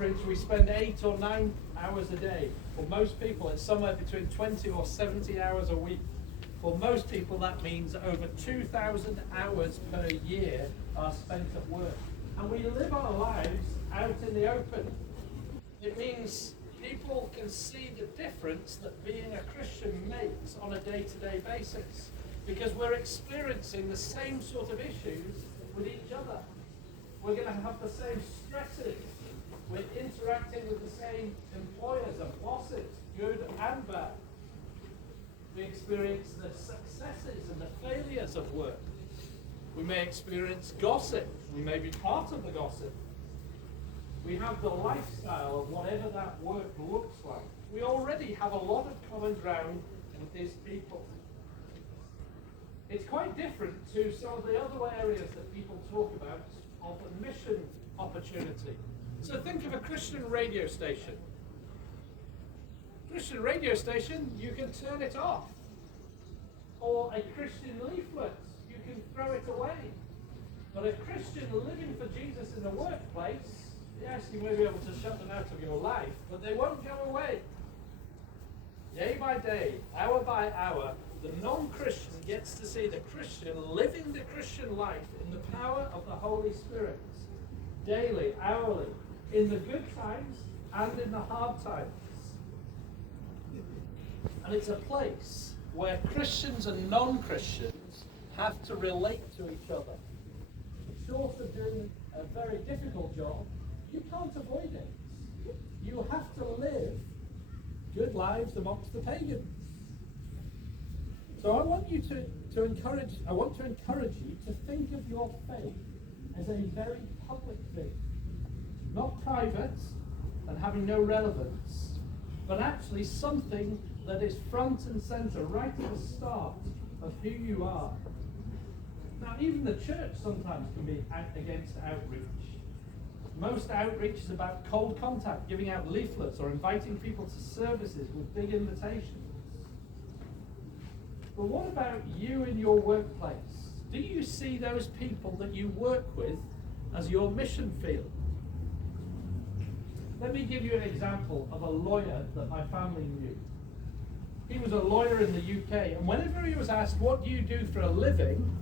average, we spend 8 or 9 hours a day. For most people, it's somewhere between 20 or 70 hours a week. For most people, that means over 2,000 hours per year are spent at work. And we live our lives out in the open. It means people can see the difference that being a Christian makes on a day-to-day basis, because we're experiencing the same sort of issues with each other. We're going to have the same stresses. We're interacting with the same employers and bosses, good and bad. We experience the successes and the failures of work. We may experience gossip. We may be part of the gossip. We have the lifestyle of whatever that work looks like. We already have a lot of common ground with these people. It's quite different to some of the other areas that people talk about of a mission opportunity. So think of a Christian radio station. Christian radio station, you can turn it off. Or a Christian leaflet, you can throw it away. But a Christian living for Jesus in the workplace, yes, you may be able to shut them out of your life, but they won't go away. Day by day, hour by hour, the non-Christian gets to see the Christian living the Christian life in the power of the Holy Spirit. Daily, hourly, in the good times and in the hard times. And it's a place where Christians and non-Christians have to relate to each other. Short of doing a very difficult job, you can't avoid it. You have to live good lives amongst the pagans. So I want to encourage you to think of your faith as a very public thing. Not private and having no relevance, but actually something that is front and center right at the start of who you are. Now, even the church sometimes can be against outreach. Most outreach is about cold contact, giving out leaflets or inviting people to services with big invitations. But what about you in your workplace? Do you see those people that you work with as your mission field? Let me give you an example of a lawyer that my family knew. He was a lawyer in the UK, and whenever he was asked, "What do you do for a living?"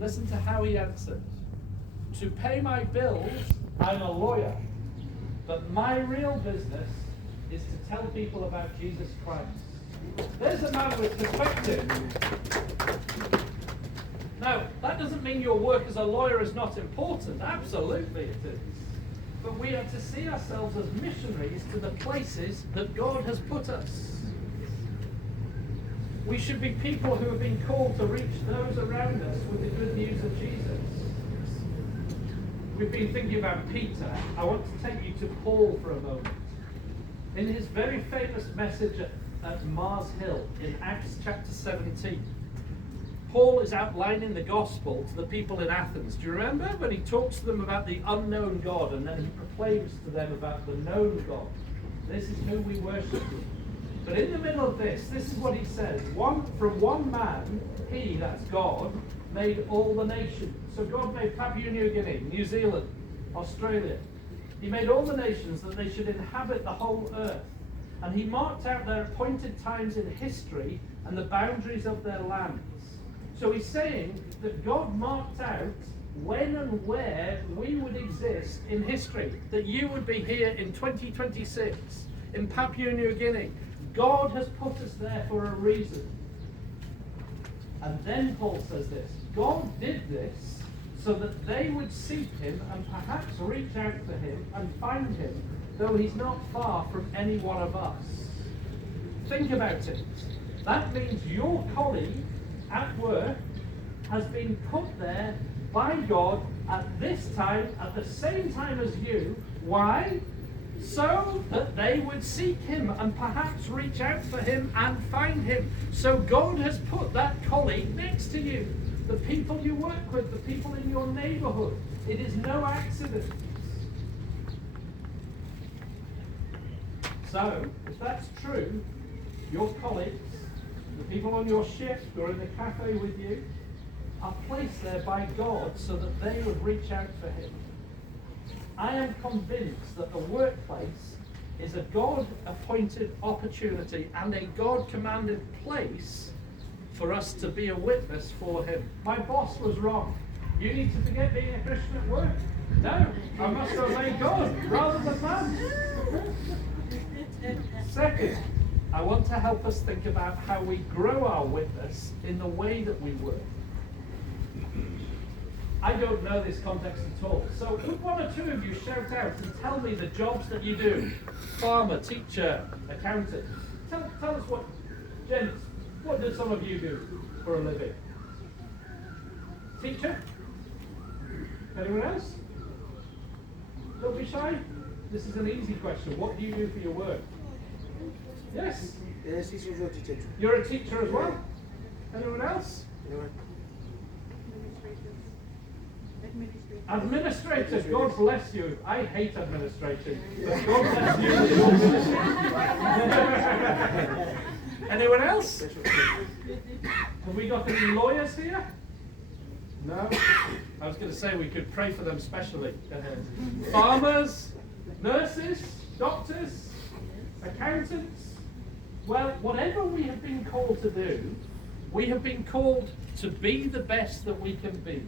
listen to how he answered. "To pay my bills, I'm a lawyer, but my real business is to tell people about Jesus Christ." There's a man with perspective. Now, that doesn't mean your work as a lawyer is not important. Absolutely it is. But we are to see ourselves as missionaries to the places that God has put us. We should be people who have been called to reach those around us with the good news of Jesus. We've been thinking about Peter. I want to take you to Paul for a moment. In his very famous message at Mars Hill in Acts chapter 17, Paul is outlining the gospel to the people in Athens. Do you remember when he talks to them about the unknown God, and then he proclaims to them about the known God? This is who we worship. But in the middle of this is what he says. From one man, he, that's God, made all the nations. So God made Papua New Guinea, New Zealand, Australia. He made all the nations that they should inhabit the whole earth. And he marked out their appointed times in history and the boundaries of their lands. So he's saying that God marked out when and where we would exist in history. That you would be here in 2026 in Papua New Guinea. God has put us there for a reason. And then Paul says this: God did this so that they would seek him and perhaps reach out to him and find him, though he's not far from any one of us. Think about it. That means your colleague at work has been put there by God at this time, at the same time as you. Why? So that they would seek him and perhaps reach out for him and find him. So God has put that colleague next to you. The people you work with, the people in your neighborhood. It is no accident. So, if that's true, your colleagues, the people on your shift or in the cafe with you, are placed there by God so that they would reach out for him. I am convinced that the workplace is a God-appointed opportunity and a God-commanded place for us to be a witness for him. My boss was wrong. You need to forget being a Christian at work. No, I must obey God rather than man. Second, I want to help us think about how we grow our witness in the way that we work. I don't know this context at all. So could one or two of you shout out and tell me the jobs that you do? Farmer, teacher, accountant. Tell us what, gents, what do some of you do for a living? Teacher? Anyone else? Don't be shy. This is an easy question. What do you do for your work? Yes? Yes, he's a teacher. You're a teacher as well? Anyone else? Administrators, God bless you. I hate administration, but God bless you. Anyone else? Have we got any lawyers here? No? I was going to say we could pray for them specially. Farmers, nurses, doctors, accountants. Well, whatever we have been called to do, we have been called to be the best that we can be.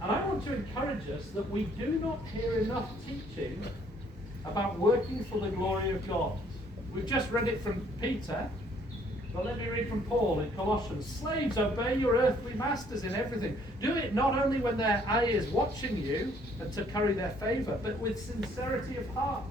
And I want to encourage us that we do not hear enough teaching about working for the glory of God. We've just read it from Peter, but let me read from Paul in Colossians. Slaves, obey your earthly masters in everything. Do it not only when their eye is watching you and to curry their favor, but with sincerity of heart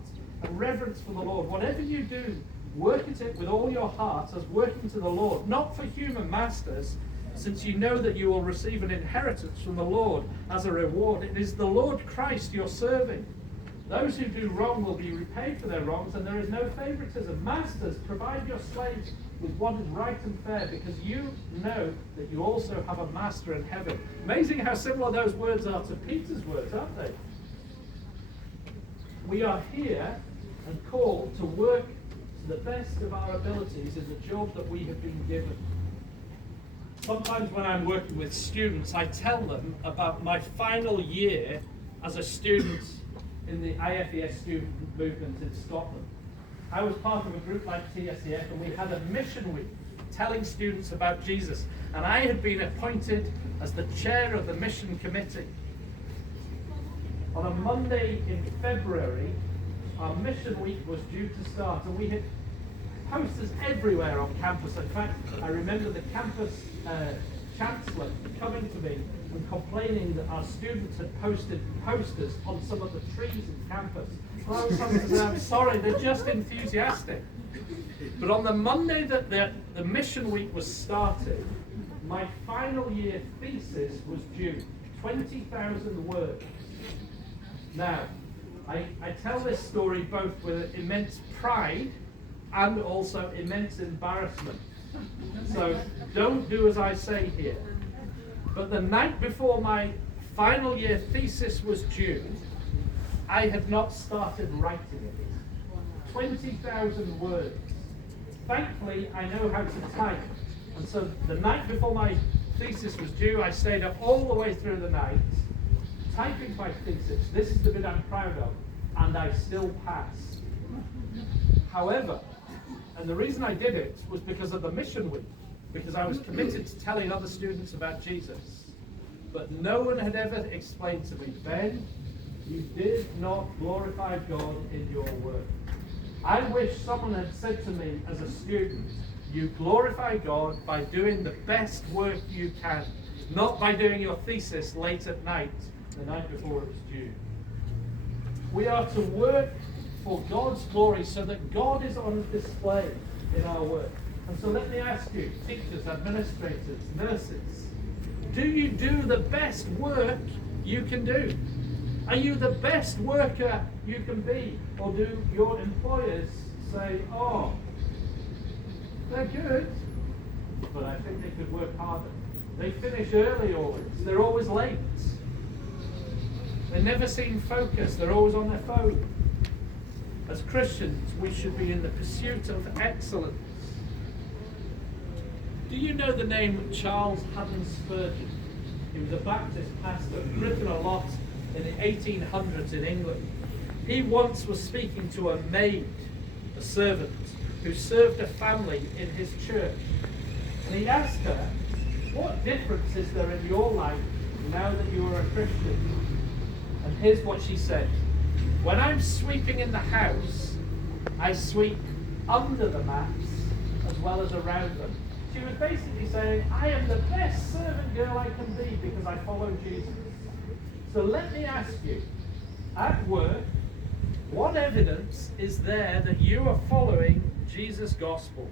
and reverence for the Lord. Whatever you do, work at it with all your heart as working to the Lord, not for human masters, since you know that you will receive an inheritance from the Lord as a reward. It is the Lord Christ you're serving. Those who do wrong will be repaid for their wrongs, and there is no favoritism. Masters, provide your slaves with what is right and fair, because you know that you also have a master in heaven. Amazing how similar those words are to Peter's words, aren't they? We are here and called to work to the best of our abilities in the job that we have been given. Sometimes when I'm working with students, I tell them about my final year as a student in the IFES student movement in Scotland. I was part of a group like TSCF, and we had a mission week telling students about Jesus. And I had been appointed as the chair of the mission committee. On a Monday in February, our mission week was due to start, and we had posters everywhere on campus. In fact, I remember the campus chancellor coming to me and complaining that our students had posted posters on some of the trees in campus. And I was having to say, I'm sorry, they're just enthusiastic. But on the Monday that the mission week was started, my final year thesis was due, 20,000 words. Now, I tell this story both with immense pride and also immense embarrassment. So don't do as I say here. But the night before my final year thesis was due, I had not started writing it. 20,000 words. Thankfully, I know how to type. And so the night before my thesis was due, I stayed up all the way through the night, typing my thesis. This is the bit I'm proud of. And I still passed. However, and the reason I did it was because of the mission week, because I was committed to telling other students about Jesus. But no one had ever explained to me, Ben, you did not glorify God in your work. I wish someone had said to me as a student, you glorify God by doing the best work you can, not by doing your thesis late at night, the night before it was due. We are to work for God's glory so that God is on display in our work. And so let me ask you, teachers, administrators, nurses, do you do the best work you can do? Are you the best worker you can be? Or do your employers say, oh, they're good, but I think they could work harder. They finish early always. They're always late. They never seem focused. They're always on their phone. As Christians, we should be in the pursuit of excellence. Do you know the name Charles Haddon Spurgeon? He was a Baptist pastor, written a lot in the 1800s in England. He once was speaking to a maid, a servant, who served a family in his church. And he asked her, what difference is there in your life now that you are a Christian? And here's what she said. When I'm sweeping in the house, I sweep under the mats as well as around them. She was basically saying, I am the best servant girl I can be because I follow Jesus. So let me ask you, at work, what evidence is there that you are following Jesus' gospel?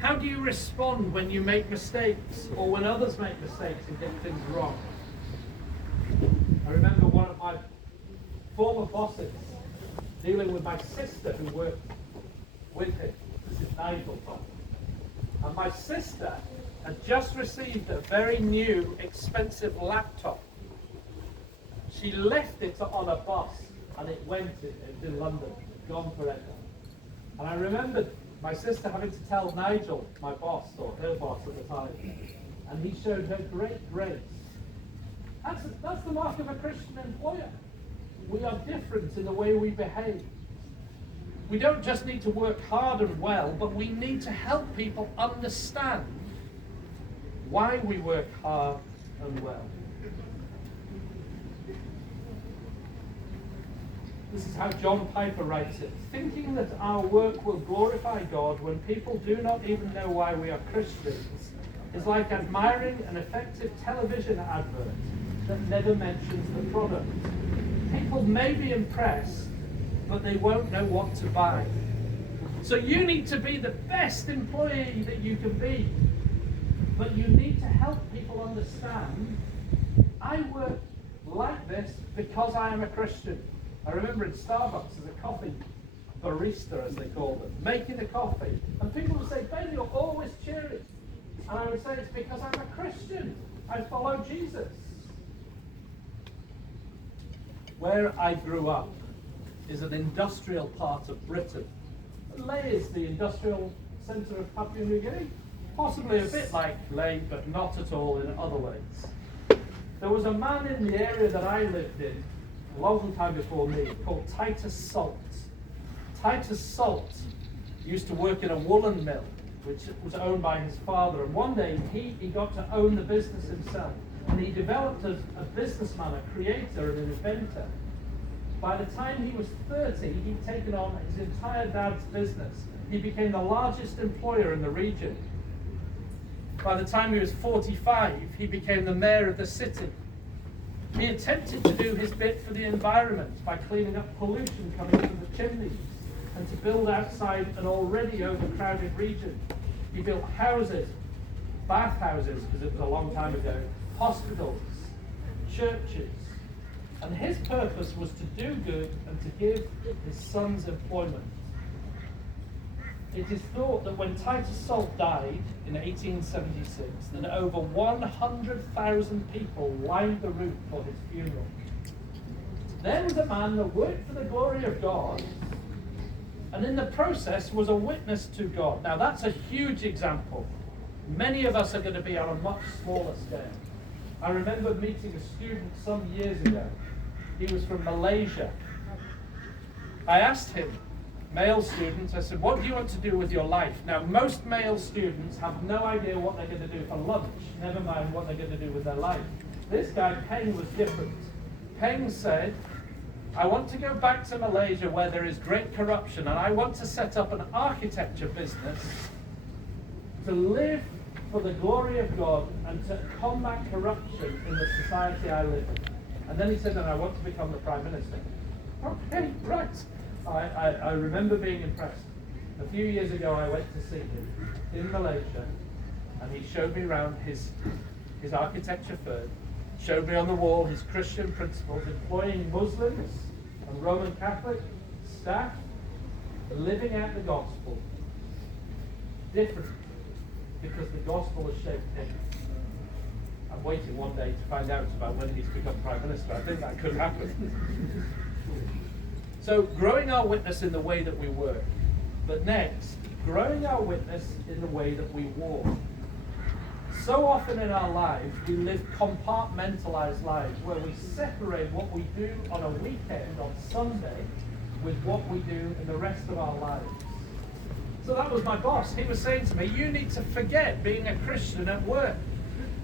How do you respond when you make mistakes or when others make mistakes and get things wrong? I remember one of my former bosses dealing with my sister who worked with him. This is Nigel talking. And my sister had just received a very new, expensive laptop. She left it on a bus and it went in London, gone forever. And I remembered my sister having to tell Nigel, my boss, or her boss at the time, and he showed her great grace. That's the mark of a Christian employer. We are different in the way we behave. We don't just need to work hard and well, but we need to help people understand why we work hard and well. This is how John Piper writes it. Thinking that our work will glorify God when people do not even know why we are Christians is like admiring an effective television advert that never mentions the product. People may be impressed, but they won't know what to buy. So you need to be the best employee that you can be, but you need to help people understand, I work like this because I am a Christian. I remember in Starbucks as a coffee barista, as they call them, making the coffee, and people would say, Ben, you're always cheery. And I would say, it's because I'm a Christian. I follow Jesus. Where I grew up is an industrial part of Britain. Lae is the industrial centre of Papua New Guinea. Possibly a bit like Lae, but not at all in other ways. There was a man in the area that I lived in, a long time before me, called Titus Salt. Titus Salt used to work in a woolen mill, which was owned by his father. And one day he got to own the business himself. And he developed as a businessman, a creator, and an inventor. By the time he was 30, he'd taken on his entire dad's business. He became the largest employer in the region. By the time he was 45, he became the mayor of the city. He attempted to do his bit for the environment by cleaning up pollution coming from the chimneys and to build outside an already overcrowded region. He built houses, bathhouses, because it was a long time ago, hospitals, churches. And his purpose was to do good and to give his sons employment. It is thought that when Titus Salt died in 1876, that over 100,000 people lined the route for his funeral. There was a man that worked for the glory of God, and in the process was a witness to God. Now that's a huge example. Many of us are going to be on a much smaller scale. I remember meeting a student some years ago. He was from Malaysia. I asked him, male students, I said, what do you want to do with your life? Now, most male students have no idea what they're going to do for lunch, never mind what they're going to do with their life. This guy, Peng, was different. Peng said, I want to go back to Malaysia where there is great corruption, and I want to set up an architecture business to live for the glory of God and to combat corruption in the society I live in. And then he said, and I want to become the Prime Minister. Okay, right. I remember being impressed. A few years ago I went to see him in Malaysia, and he showed me around his architecture firm, showed me on the wall his Christian principles, employing Muslims and Roman Catholic staff, living out the gospel. Different, because the gospel has shaped him. I'm waiting one day to find out about when he's become Prime Minister. I think that could happen. So, growing our witness in the way that we work. But next, growing our witness in the way that we walk. So often in our lives, we live compartmentalized lives where we separate what we do on a weekend, on Sunday, with what we do in the rest of our lives. So that was my boss. He was saying to me, you need to forget being a Christian at work.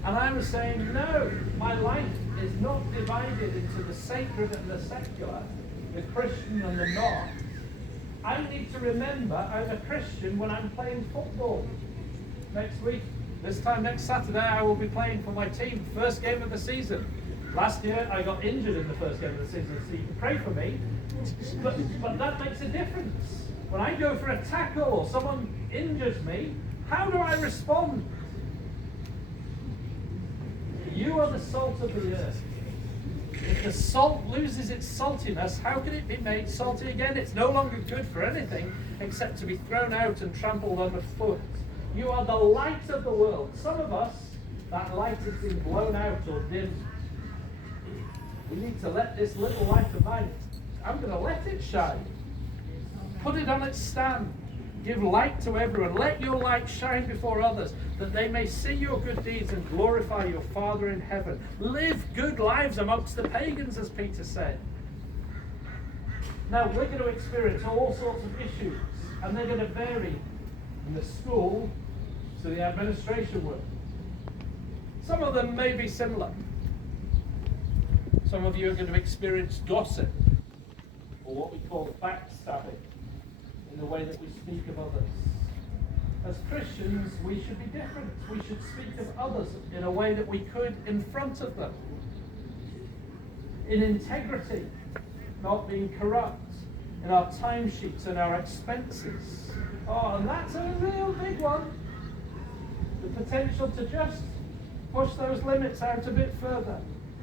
And I was saying, no, my life is not divided into the sacred and the secular, the Christian and the not. I need to remember I'm a Christian when I'm playing football. Next week, this time next Saturday, I will be playing for my team, first game of the season. Last year, I got injured in the first game of the season, so you can pray for me. But that makes a difference. When I go for a tackle or someone injures me, how do I respond? You are the salt of the earth. If the salt loses its saltiness, how can it be made salty again? It's no longer good for anything except to be thrown out and trampled underfoot. You are the light of the world. Some of us, that light has been blown out or dimmed. We need to let this little light of mine, I'm going to let it shine. Put it on its stand. Give light to everyone. Let your light shine before others, that they may see your good deeds and glorify your Father in heaven. Live good lives amongst the pagans, as Peter said. Now, we're going to experience all sorts of issues, and they're going to vary from the school to the administration work. Some of them may be similar. Some of you are going to experience gossip, or what we call backstabbing, in the way that we speak of others. As Christians, we should be different. We should speak of others in a way that we could in front of them. In integrity, not being corrupt, in our timesheets and our expenses. Oh, and that's a real big one. The potential to just push those limits out a bit further.